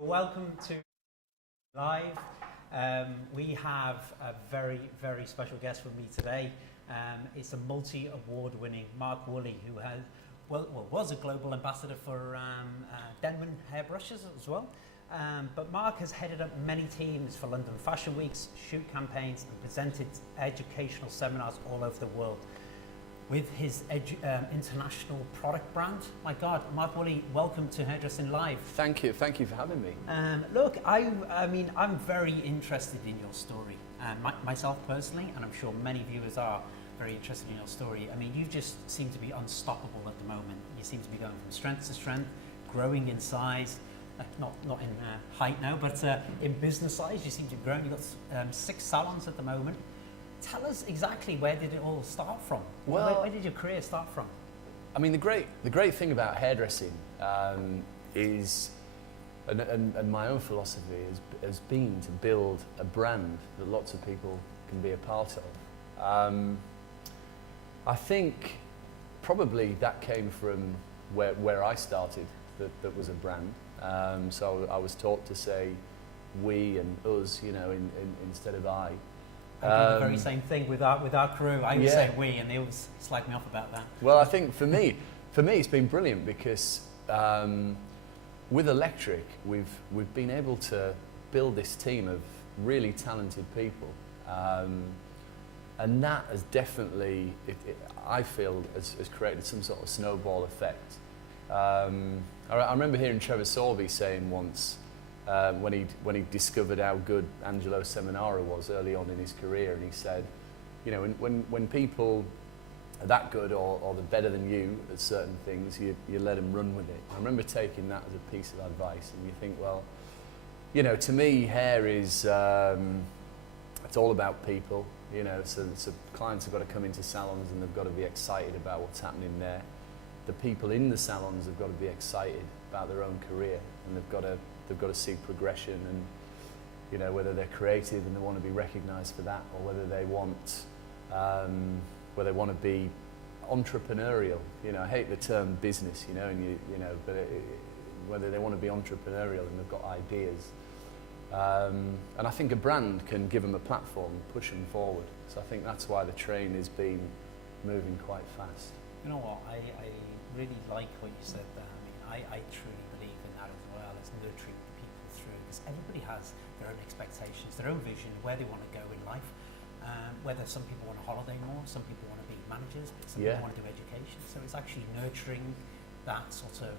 Welcome to Live. We have a very, very special guest with me today. It's a multi-award-winning Mark Woolley, who was a global ambassador for Denman Hairbrushes as well. But Mark has headed up many teams for London Fashion Weeks, shoot campaigns, and presented educational seminars all over the world. With his international product brand. My God, Mark Woolley, welcome to Hairdressing Live. Thank you for having me. Look, I mean, I'm very interested in your story, myself personally, and I'm sure many viewers are very interested in your story. I mean, you just seem to be unstoppable at the moment. You seem to be going from strength to strength, growing in size, not in height now, but in business size. You seem to be growing. You've got 6 salons at the moment. Tell us exactly, where did it all start from? Well, where did your career start from? I mean, the great thing about hairdressing is, and my own philosophy has been to build a brand that lots of people can be a part of. I think probably that came from where I started, that was a brand. So I was taught to say we and us, you know, instead of I. I do the very same thing with our crew. I would say we, and they always slag me off about that. Well, I think for me it's been brilliant because with Electric, we've been able to build this team of really talented people, and that has definitely, I feel, has created some sort of snowball effect. I remember hearing Trevor Sorby saying once, when he discovered how good Angelo Seminara was early on in his career, and he said, you know, when people are that good or they're better than you at certain things, you let them run with it. I remember taking that as a piece of advice, and you think, well, you know, to me, hair is it's all about people, you know. So clients have got to come into salons and they've got to be excited about what's happening there. The people in the salons have got to be excited about their own career, and they've got to see progression, and you know, whether they're creative and they want to be recognised for that, or whether they want to be entrepreneurial. You know, I hate the term business, you know, and you know, but whether they want to be entrepreneurial and they've got ideas. And I think a brand can give them a platform, push them forward. So I think that's why the train has been moving quite fast. You know what? I really like what you said there. I mean, I truly believe in that as well, as nurturing people through, because everybody has their own expectations, their own vision, where they want to go in life. Whether some people want to holiday more, some people want to be managers, but some people want to do education. So it's actually nurturing that sort of,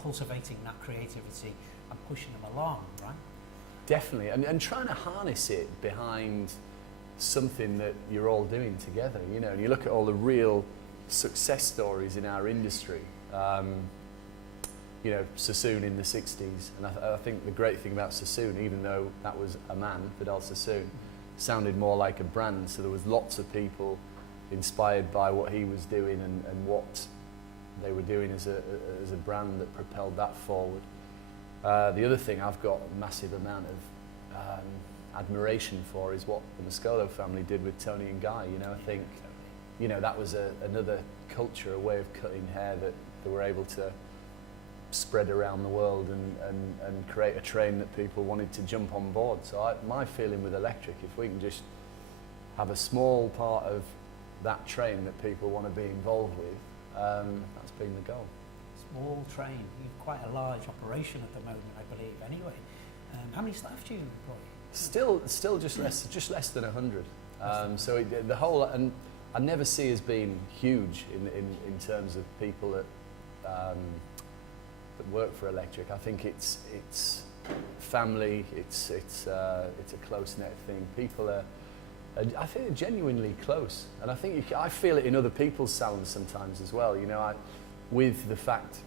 cultivating that creativity and pushing them along, right? Definitely, and trying to harness it behind something that you're all doing together, you know. And you look at all the real success stories in our industry. You know, Sassoon in the 60s, and I think the great thing about Sassoon, even though that was a man, Fidel Sassoon, sounded more like a brand. So there was lots of people inspired by what he was doing and what they were doing as a brand that propelled that forward. The other thing I've got a massive amount of admiration for is what the Moscolo family did with Tony and Guy. You know, I think, you know, that was another culture, a way of cutting hair that they were able to spread around the world and create a train that people wanted to jump on board. So my feeling with Electric, if we can just have a small part of that train that people want to be involved with, that's been the goal. Small train. You've quite a large operation at the moment, I believe. Anyway, how many staff do you employ? Still just less than 100. So the whole, and I never see as being huge in terms of people that work for Electric. I think it's family. It's a close knit thing. People are, I think, they're genuinely close, and I think I feel it in other people's salons sometimes as well. You know, with the fact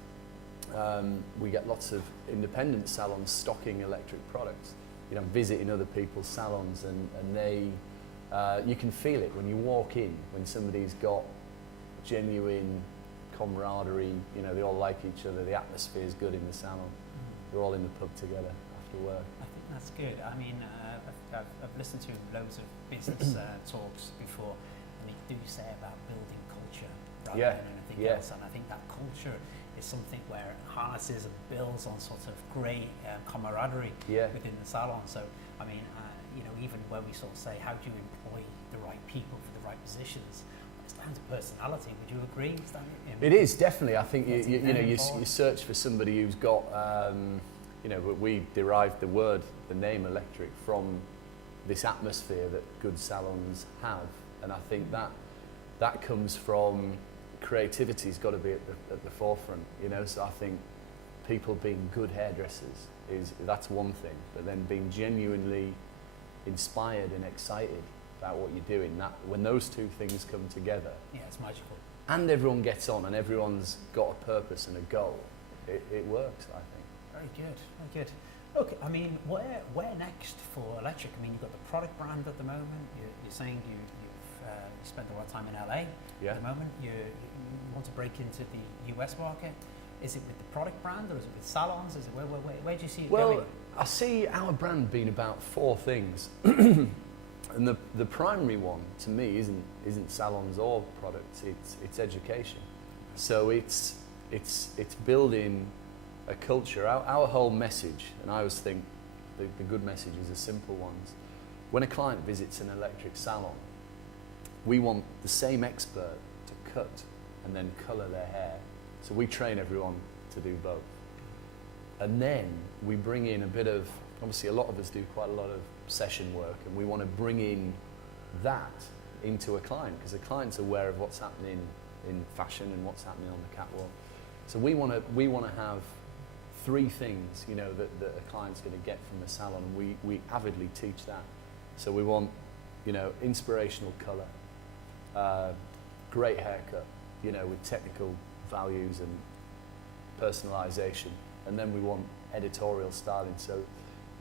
we get lots of independent salons stocking Electric products. You know, visiting other people's salons, and they, you can feel it when you walk in, when somebody's got genuine camaraderie. You know, they all like each other, the atmosphere is good in the salon. They're all in the pub together after work. I think that's good. I mean, I've listened to loads of business talks before, and they do say about building culture rather than anything else, and I think that culture is is something where it harnesses and builds on sort of great camaraderie Yeah. within the salon. So, I mean, you know, even when we sort of say, how do you employ the right people for the right positions, it's down to personality. Would you agree? It is, definitely. I think What's you in there you involved? search for somebody who's got, you know, we derived the name electric from this atmosphere that good salons have, and I think that comes from creativity's got to be at the forefront, you know. So I think people being good hairdressers that's one thing, but then being genuinely inspired and excited about what you're doing, that when those two things come together, Yeah, it's magical. and everyone gets on and everyone's got a purpose and a goal, it works, I think. Very good, very good. Okay, I mean, where next for electric? I mean, you've got the product brand at the moment. You're saying you've spent a lot of time in LA Yeah. at the moment. You want to break into the US market. Is it with the product brand or is it with salons? Is it where do you see it Well, going? I see our brand being about four things. And the primary one to me isn't salons or products, it's education. So it's building a culture. Our whole message, and I always think the good messages are simple ones. When a client visits an electric salon, we want the same expert to cut and then colour their hair. So we train everyone to do both. And then we bring in a bit of, obviously a lot of us do quite a lot of session work, and we want to bring in that into a client, because the client's aware of what's happening in fashion and what's happening on the catwalk. So we want to have three things, you know, that a client's going to get from the salon, and we avidly teach that. So we want, you know, inspirational colour, great haircut, you know, with technical values and personalisation, and then we want editorial styling. So,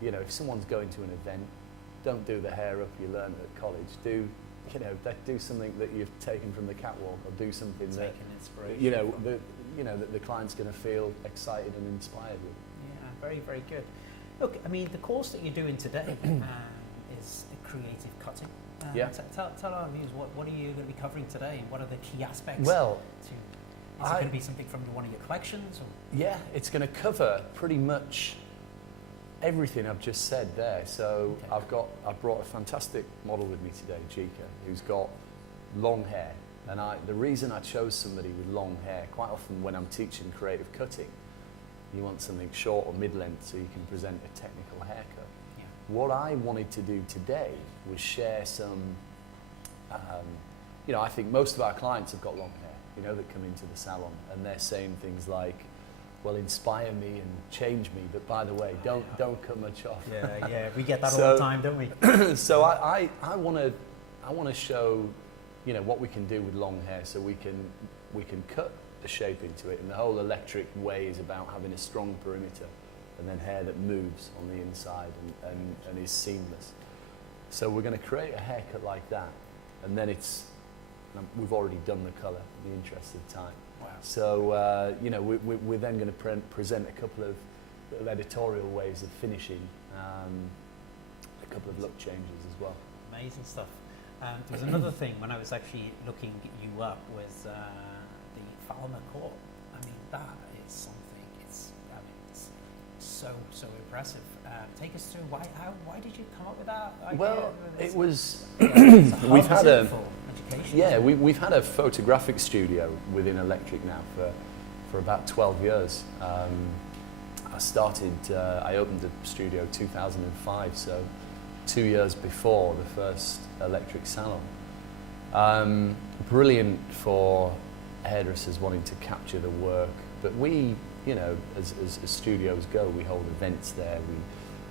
you know, if someone's going to an event, don't do the hair up you learned at college. Do something that you've taken from the catwalk, or do something Take that, an inspiration you know, from. that the client's going to feel excited and inspired with. Yeah, very, very good. Look, I mean, the course that you're doing today is creative cutting. Yeah. Tell our viewers what are you going to be covering today, and what are the key aspects? Well, is it going to be something from one of your collections? Or? yeah, it's going to cover pretty much everything I've just said there. So Okay. I've brought a fantastic model with me today, Jika, who's got long hair. And the reason I chose somebody with long hair, quite often when I'm teaching creative cutting, you want something short or mid-length so you can present a technical haircut. Yeah. What I wanted to do today was share some, you know, I think most of our clients have got long hair, you know, that come into the salon, and they're saying things like, well, inspire me and change me, but by the way, don't cut much off. Yeah, we get that all So- the time, don't we? So I want to show, you know, what we can do with long hair, so we can cut the shape into it, and the whole electric way is about having a strong perimeter and then hair that moves on the inside and is seamless. So we're going to create a haircut like that, and then we've already done the colour in the interest of time. Wow. So you know, we're then going to present a couple of little editorial ways of finishing, a couple of look changes as well. Amazing stuff. There was another thing when I was actually looking you up was the Falmer Court. I mean, that is something. It's so impressive. Take us through why did you come up with that idea? Well, it was it's a hub, we've had isn't it, a for education, yeah isn't it? we've had a photographic studio within Electric now for about 12 years. I opened the studio 2005, so 2 years before the first electric salon. Brilliant for hairdressers wanting to capture the work, but we, you know, as studios go, we hold events there,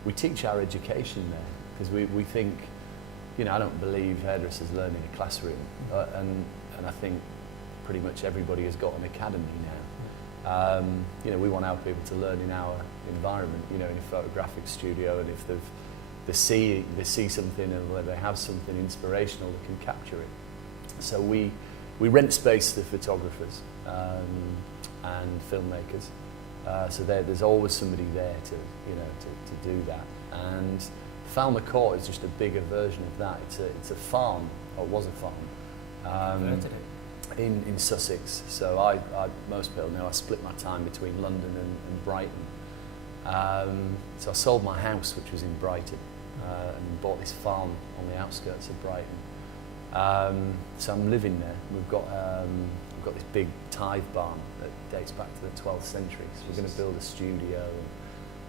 we teach our education there, because we think, you know, I don't believe hairdressers learn in a classroom, and I think pretty much everybody has got an academy now. You know, we want our people to learn in our environment, you know, in a photographic studio, and if they see something and they have something inspirational, they can capture it. So we rent space to photographers and filmmakers. So there's always somebody there to do that. And Falmer Court is just a bigger version of that. It's a farm, or it was a farm. Converted it. in Sussex. So most people know I split my time between London and Brighton. So I sold my house, which was in Brighton, and bought this farm on the outskirts of Brighton. So I'm living there. We've got this big tithe barn that dates back to the 12th century. So we're going to build a studio.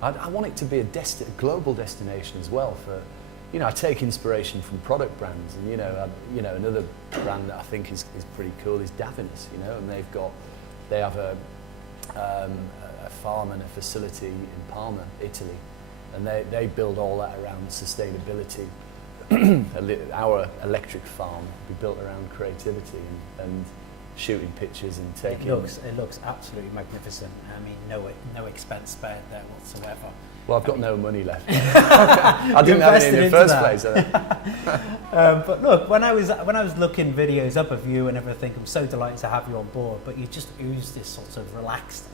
And I want it to be a global destination as well. For, you know, I take inspiration from product brands, and another brand that I think is pretty cool is Davinus. You know, and they have a farm and a facility in Parma, Italy, and they build all that around sustainability. Our electric farm will be built around creativity and shooting pictures and taking. It looks absolutely magnificent. I mean, no expense spared there whatsoever. Well, I've got no money left. I didn't have any in the first place. But look, when I was looking videos up of you and everything, I'm so delighted to have you on board. But you just ooze this sort of relaxed,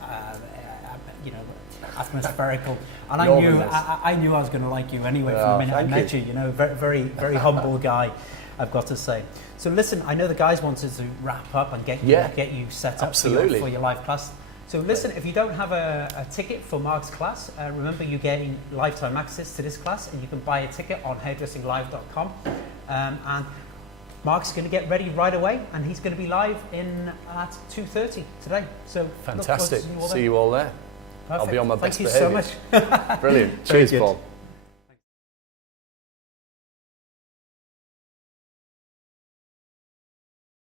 atmospherical. And I knew I was going to like you anyway from the minute I met you. You know, very very humble guy, I've got to say. So listen, I know the guys wanted to wrap up and get you set up for your live class. So listen, if you don't have a ticket for Mark's class, remember you're getting lifetime access to this class, and you can buy a ticket on hairdressinglive.com. And Mark's going to get ready right away, and he's going to be live at 2:30 today. So fantastic. See you all there. Perfect. I'll be on my best behaviour. Thank you so much. Brilliant. Cheers, Paul.